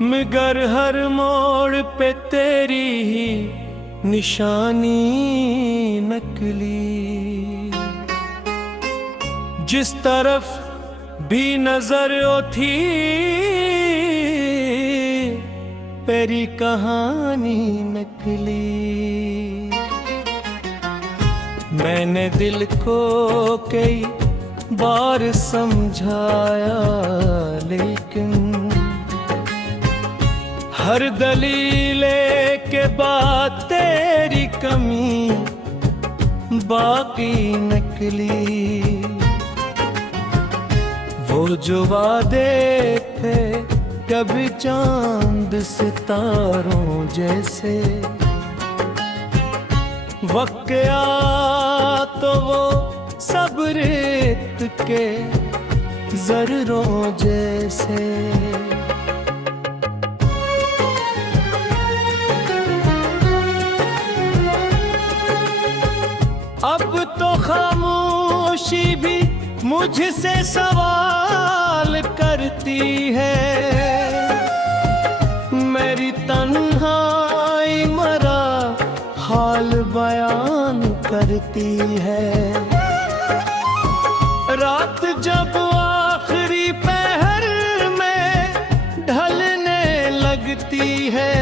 मगर हर मोड़ पे तेरी ही निशानी नकली। जिस तरफ भी नजर थी तेरी कहानी नकली। मैंने दिल को कई बार समझाया लेकिन हर दलीले के बाद तेरी कमी बाकी नकली। वो जो वादे थे कभी चांद सितारों जैसे, वक्त आ तो वो सब रेत के ज़र्रों जैसे। अब तो खामोशी भी मुझसे सवाल करती है। मेरी तन्हाई मरा हाल बयान करती है। रात जब आखिरी पहर में ढलने लगती है,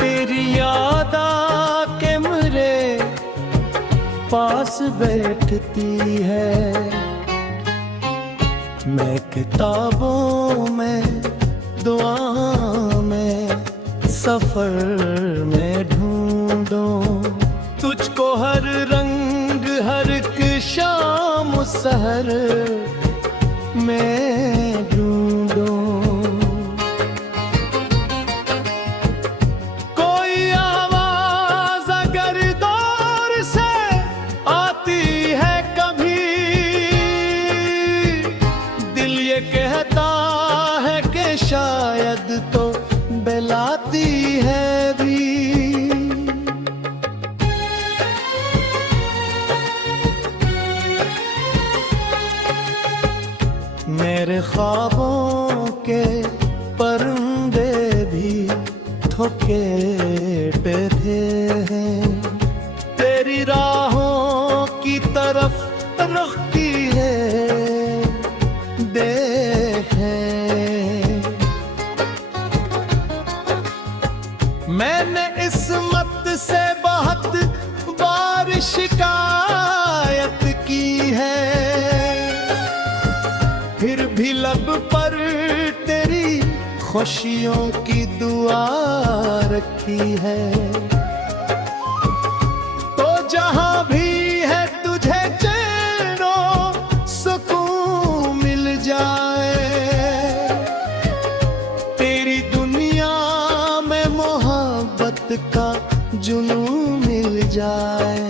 तेरी याद आके मेरे पास बैठती है। मैं किताबों में दुआ में सफर में ढूंढूं तुझको, हर रंग हर एक शाम सहर में ढूंढूं। कोई आवाज अगर दूर से आती है कभी, दिल ये कहता है कि शायद तो बेलाती है भी। मेरे ख्वाबों के परिंदे भी थोके बैठे हैं, तेरी राहों की तरफ रुख किए देखें। मैंने इस्मत से बहुत बार शिकायत की है, फिर भी लब पर तेरी खुशियों की दुआ रखी है। तो जहां भी है तुझे चैनो सुकून मिल जाए, तेरी दुनिया में मोहब्बत का जुनून मिल जाए।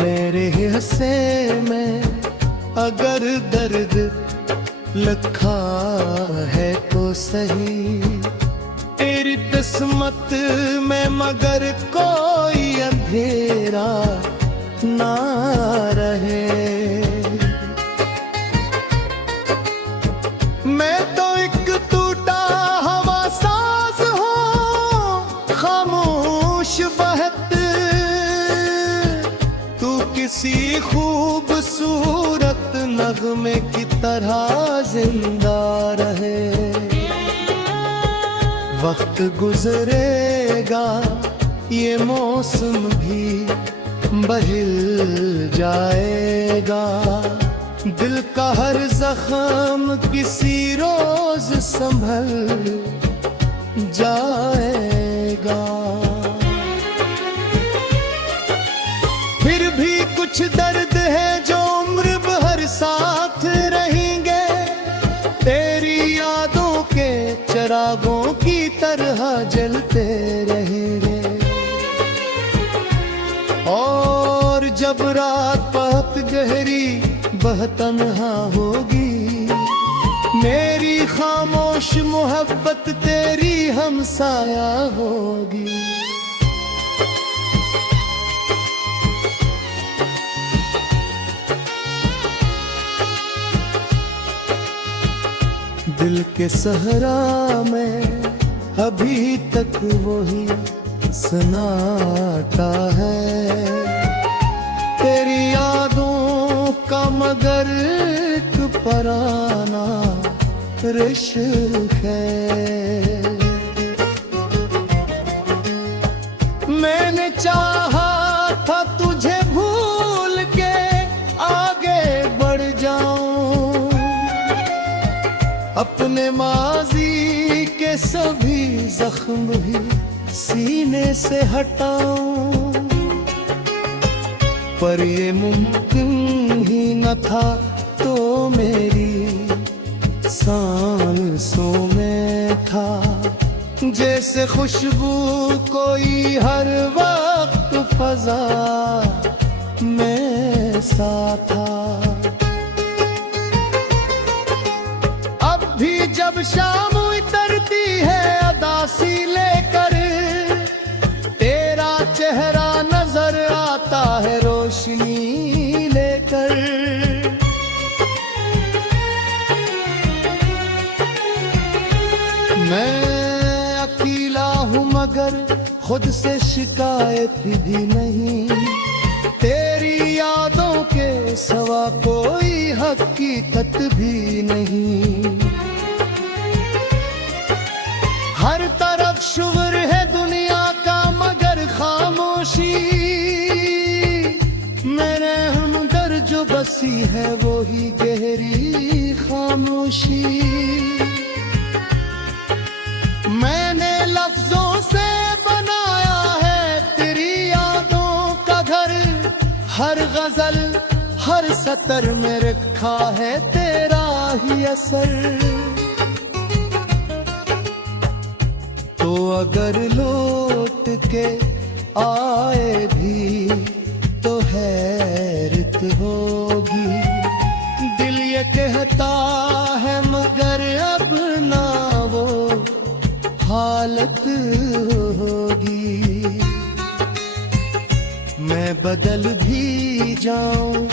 मेरे हिस्से में अगर दर्द लिखा है तो सही, तेरी किस्मत में मगर कोई अंधेरा ना रहे। मैं तो एक टूटा हवा साज हूँ, खामोश बहत, तू किसी खूबसूरत नगमे की तरह जिंदा रहे। वक्त गुजरेगा ये मौसम भी बदल जाएगा, दिल का हर जख्म किसी रोज संभल जाएगा। फिर भी कुछ दर्द है जो उम्र भर साथ रहेंगे, तेरी यादों के चिरागों की तरह जलते रहेंगे। और जब रात बहुत गहरी वह तन्हा होगी, मेरी खामोश मोहब्बत तेरी हमसाया होगी। दिल के सहरा में अभी तक वही सन्नाटा है। तेरी यादों का मगर एक पराना रिश्क है। मैंने चाहा था तुझे भूल के आगे बढ़ जाऊं, अपने माजी के सभी जख्म भी सीने से हटाऊं, पर ये मुमकिन ही न था। तो मेरी सांसों में था जैसे खुशबू कोई हर वक्त फजा में सा था। अब भी जब शाम उतरती है अदासी लेकर, तेरा चेहरा नजर आता है रोशनी लेकर। मैं अकेला हूँ मगर खुद से शिकायत भी नहीं, तेरी यादों के सिवा कोई हकीकत भी नहीं। हर तरफ शुगर है दुनिया का मगर खामोशी, मेरे हमदर्द जो बसी है वो ही गहरी खामोशी। मैंने लफ्जों से बनाया है तेरी यादों का घर, हर गजल हर सतर में रखा है तेरा ही असर। तो अगर लौट के आए भी तो हैरत होगी, दिल ये कहता है मगर अब ना वो हालत होगी। मैं बदल भी जाऊं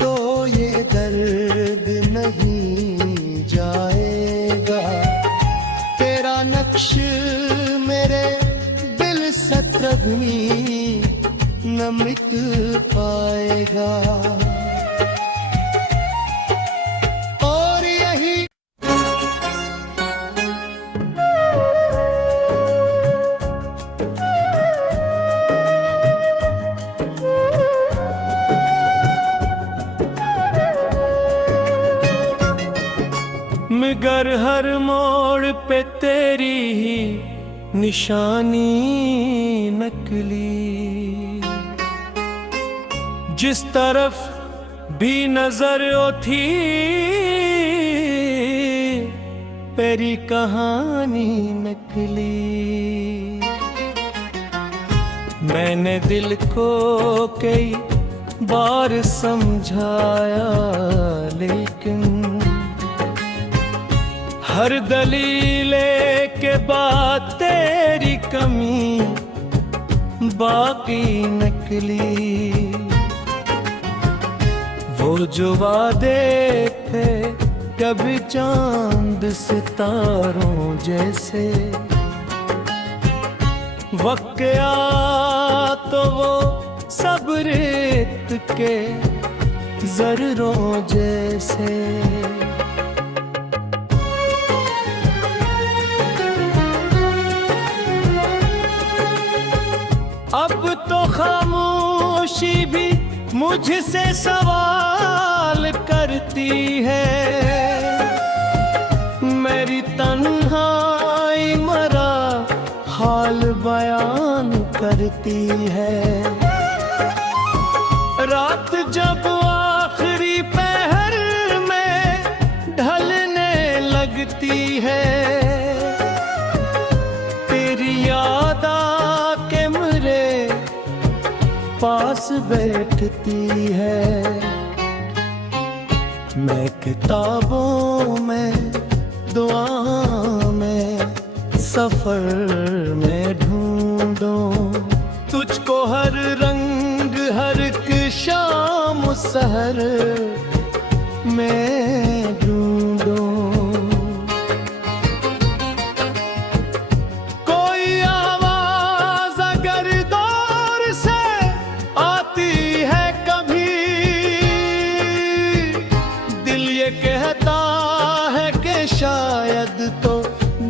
तो ये दर्द नहीं जाएगा, तेरा नक्श मेरे दिल से कभी न मिट पाएगा। और यही मगर हर मोड़ पे तेरी ही निशानी नकली, जिस तरफ भी नजर थी तेरी कहानी नकली। मैंने दिल को कई बार समझाया लेकिन हर दलीले के बाद तेरी कमी बाकी नकली। वो जो वादे थे कभी चांद सितारों जैसे, वक्त आ तो वो सब रेत के जर्रों जैसे। अब तो खामोशी भी मुझसे सवाल करती है, मेरी तन्हाई मरा हाल बयान करती है। रात जब आखिरी पहर में ढलने लगती है, तेरी याद आके मेरे पास बैठती है। मैं किताबों में दुआ में सफर में ढूंढूं तुझको, हर रंग हर एक शाम सहर में ढूंढूं। शायद तो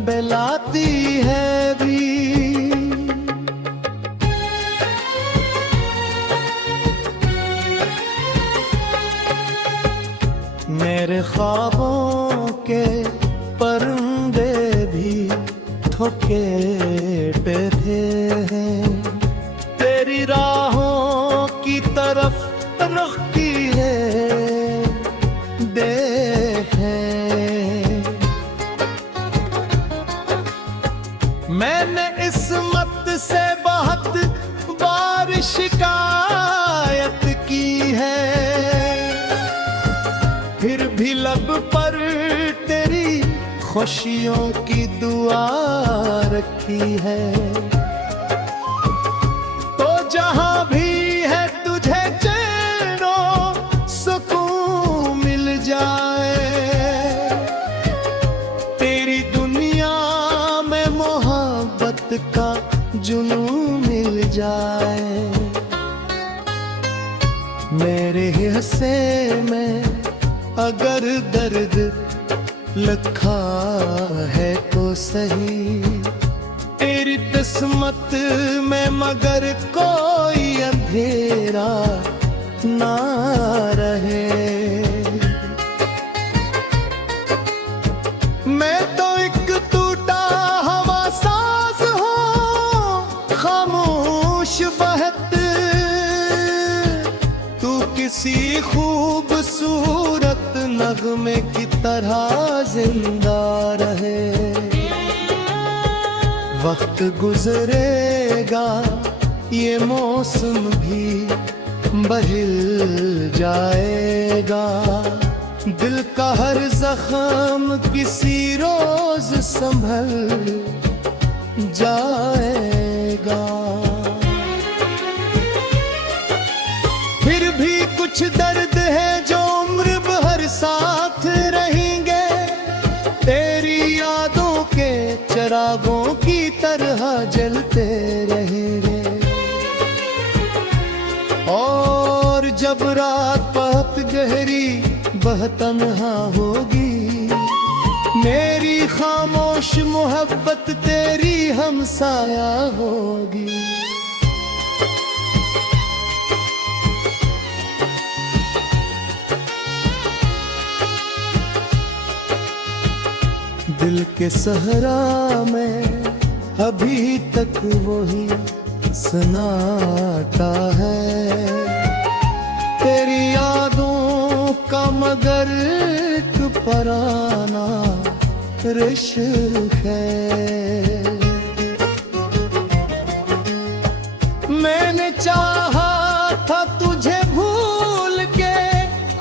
बेलाती है भी। मेरे ख्वाबों के परिंदे भी थोके बैठे हैं, तेरी राहों की तरफ रुख की है देखें। मैंने इस्मत से बहुत बार शिकायत की है, फिर भी लब पर तेरी खुशियों की दुआ रखी है। तो जहां भी है तुझे चैनो सुकून मिल जाए, तेरी दुनिया में मोहब्बत का जुनून मिल जाए। मेरे हिस्से में अगर दर्द लिखा है तो सही, तेरी किस्मत में मगर कोई अंधेरा ना रहे। मैं तो एक टूटा हवा साज हूँ, खामोश बहत, तू किसी खूबसूरत नगमे की तरह जिंदा रहे। वक्त गुजरेगा ये मौसम भी बदल जाएगा, दिल का हर जख्म किसी रोज संभल जाएगा। फिर भी कुछ दर्द है जो उम्र भर साथ रहेंगे, तेरी यादों के चिरागों की तरह जलते रहेंगे। और जब रात बहुत गहरी बहुत तन्हा होगी, मेरी खामोश मोहब्बत तेरी हमसाया होगी। दिल के सहरा में अभी तक वही सन्नाटा है, तेरी यादों का मगर एक पुराना रिश्क है। मैंने चाहा था तुझे भूल के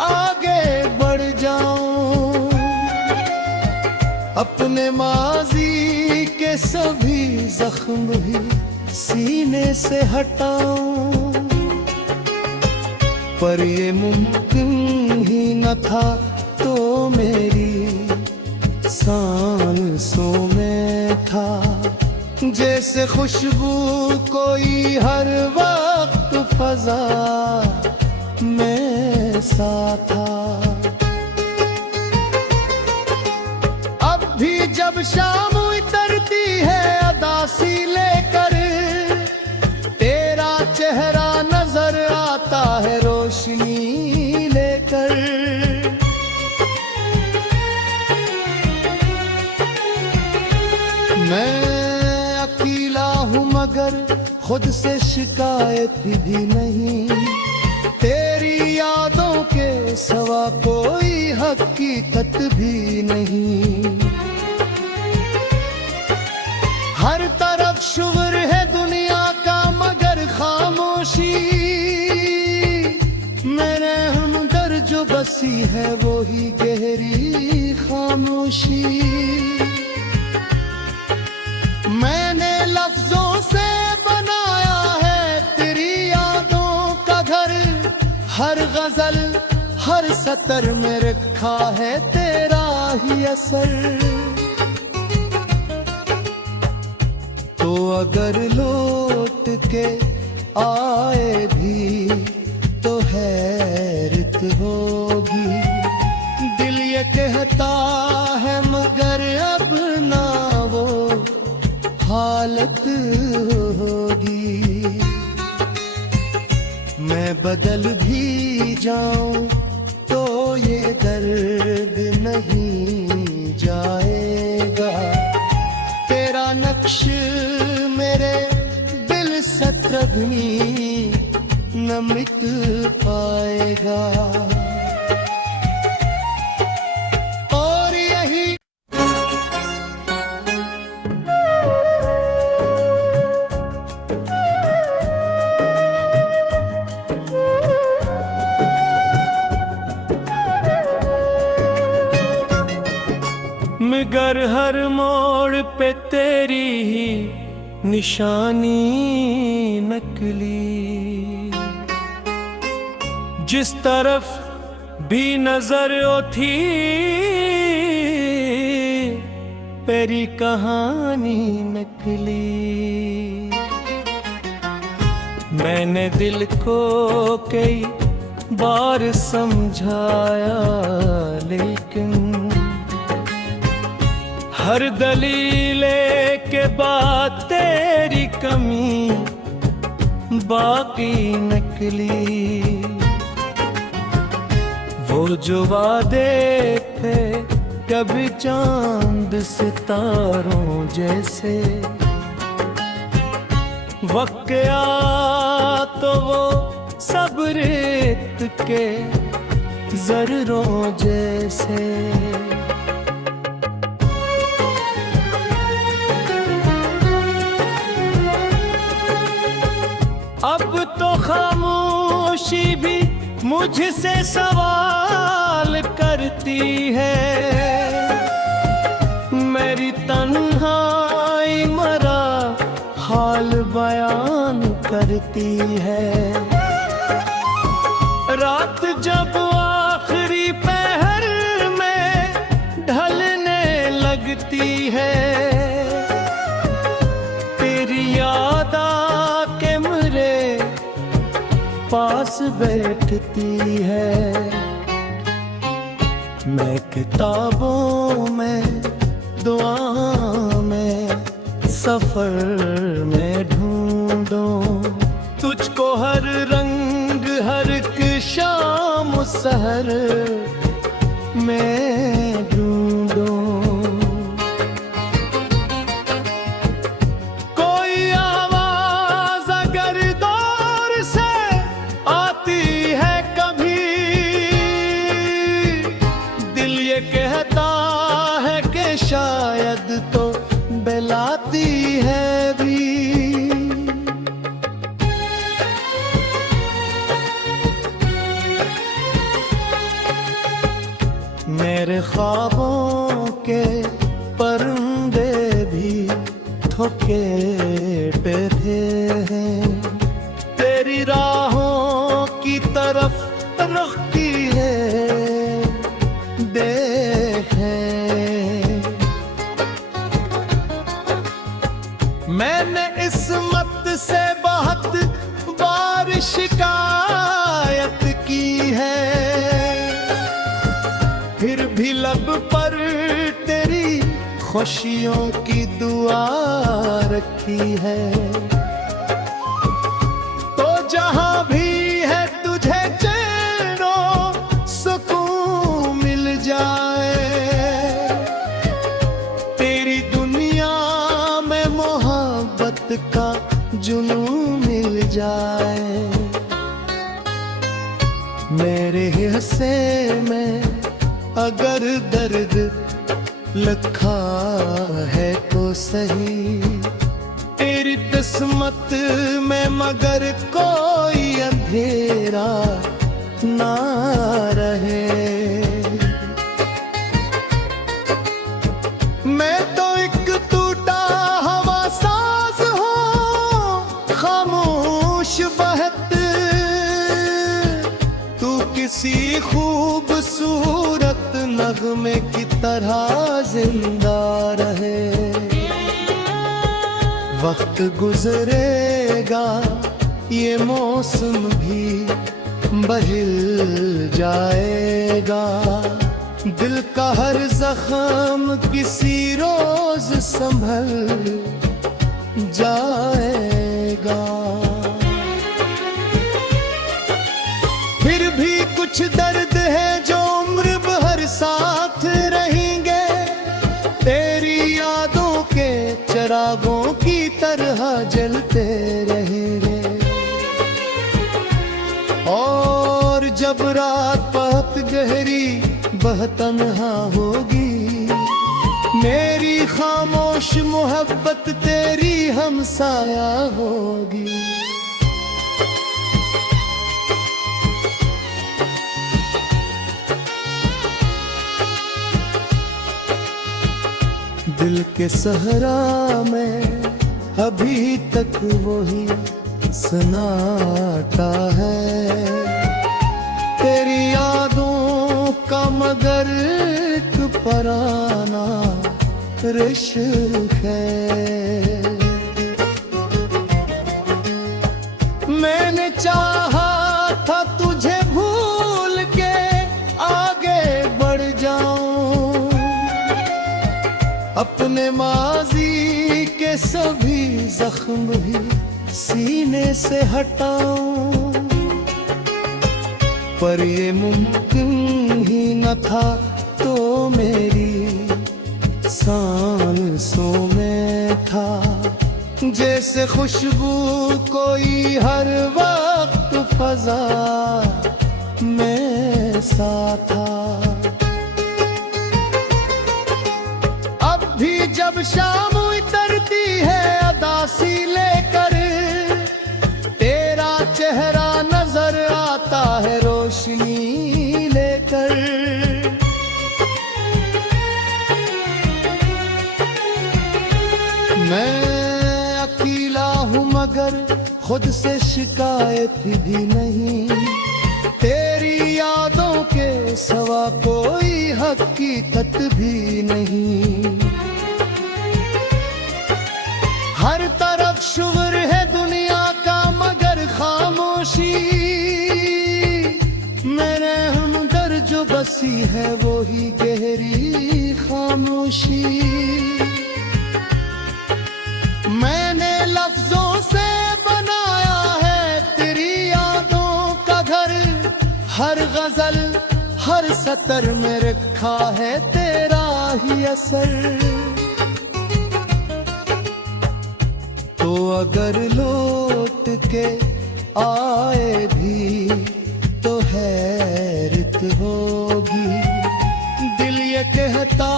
आगे बढ़ जाऊं, अपने माजी के सभी जख्म भी सीने से हटाऊं, पर ये मुमकिन ही न था। तो मेरी सांसों में था जैसे खुशबू कोई हर वक्त फजा में सा था। अब भी जब शाम उतरती है अदासी लेकर, तेरा चेहरा नजर आता है रोशनी लेकर। मैं अकेला हूँ मगर खुद से शिकायत भी नहीं, तेरी यादों के सिवा कोई हकीकत भी नहीं। हर तरफ शुगर है दुनिया का मगर खामोशी, मेरे हमदर्द जो बसी है वो ही गहरी खामोशी। मैंने लफ्जों से बनाया है तेरी यादों का घर, हर गजल हर सतर में रखा है तेरा ही असर। तो अगर लौट के आए भी तो हैरत होगी, दिल ये कहता है मगर हालत होगी। मैं बदल भी जाऊं तो ये दर्द नहीं जाएगा। तेरा नक्श मेरे दिल से कभी न मिट पाएगा। और यही मगर हर मोड़ पे तेरी ही निशानी नकली। जिस तरफ भी नजर थी तेरी कहानी नकली। मैंने दिल को कई बार समझाया लेकिन हर दलीले के बाद तेरी कमी बाकी नकली। वो जो वादे थे कभी चांद सितारों जैसे, वक्त आ तो वो सब रेत के जर्रों जैसे। अब तो खामोशी भी मुझसे सवाल करती है। मेरी तन्हाई मरा हाल बयान करती है। रात जब आखिरी पहर में ढलने लगती है, तेरी याद आके मेरे पास बैठती है। मैं किताबों में दुआ में सफर में ढूंढूं तुझको हर रंग हर एक शाम सहर में ढूंढूं। कोई आवाज अगर दौर से आती है कभी, दिल ये कहता है कि शायद तो बेलाती है भी। मेरे ख्वाबों के परिंदे भी थोके पे हैं, तेरी राहों की तरफ रुख किए देखें। मैंने इस्मत से बहुत बार शिकायत की है, फिर भी लब पर तेरी खुशियों की दुआ रखी है। तो जहां भी है तुझे चैनो सुकून मिल जाए, तेरी दुनिया में मोहब्बत का जुनून मिल जाए। मेरे हिस्से में अगर दर्द लिखा है तो सही, तेरी किस्मत में मगर कोई अंधेरा ना रहे। मैं तो एक टूटा हवा साज हूँ खामोश बहत, तू किसी खूबसूरत नगमे की तरह जिंदा रहे। वक्त गुजरेगा ये मौसम भी बदल जाएगा, दिल का हर जख्म किसी रोज संभल जाएगा। फिर भी कुछ दर्द है जो उम्र भर साथ रहेंगे, तेरी यादों के चिरागों की तरह जलते रहेंगे। और जब रात बहुत गहरी वह तन्हा होगी, मेरी खामोश मोहब्बत तेरी हमसाया होगी। दिल के सहरा में अभी तक वही सन्नाटा है, तेरी यादों का मगर एक पराना रिश्क है। मैंने चाहा था तुझे भूल के आगे बढ़ जाऊं, अपने माजी के सभी जख्म भी सीने से हटाऊं, पर ये मुमकिन ही न था। तो मेरी सांसों में था, जैसे खुशबू कोई हर वक्त फजा में सा था। अब भी जब शाम उतरती है अदासी लेकर, तेरा चेहरा नजर आता है रोशनी लेकर। मैं अकेला हूँ मगर खुद से शिकायत भी नहीं, तेरी यादों के सिवा कोई हकीकत भी नहीं। हर तरफ शुगर है दुनिया का मगर खामोशी, मेरे हमदर्द जो बसी है वो ही गहरी खामोशी। मैंने लफ्जों से बनाया है तेरी यादों का घर, हर गजल हर सतर में रखा है तेरा ही असर। तो अगर लौट के आए भी तो हैरत होगी, दिल ये कहता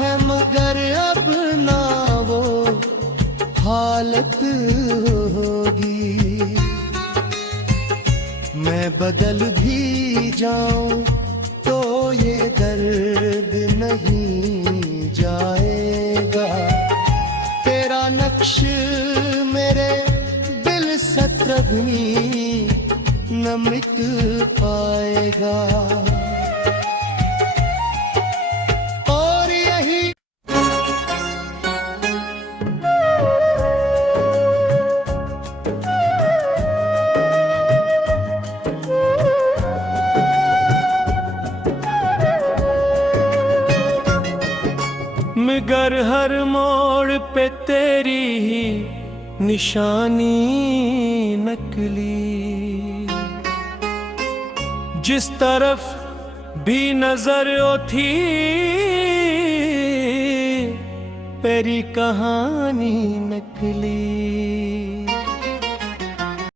है मगर अब ना वो हालत होगी। मैं बदल भी जाऊं तो ये दर्द नहीं जाएगा, तेरा नक्श मेरे दिल से कभी न मिट पाएगा। और यही मगर हर मोड़ पे तेरी ही निशानी नकली, जिस तरफ भी नजर थी तेरी कहानी नकली।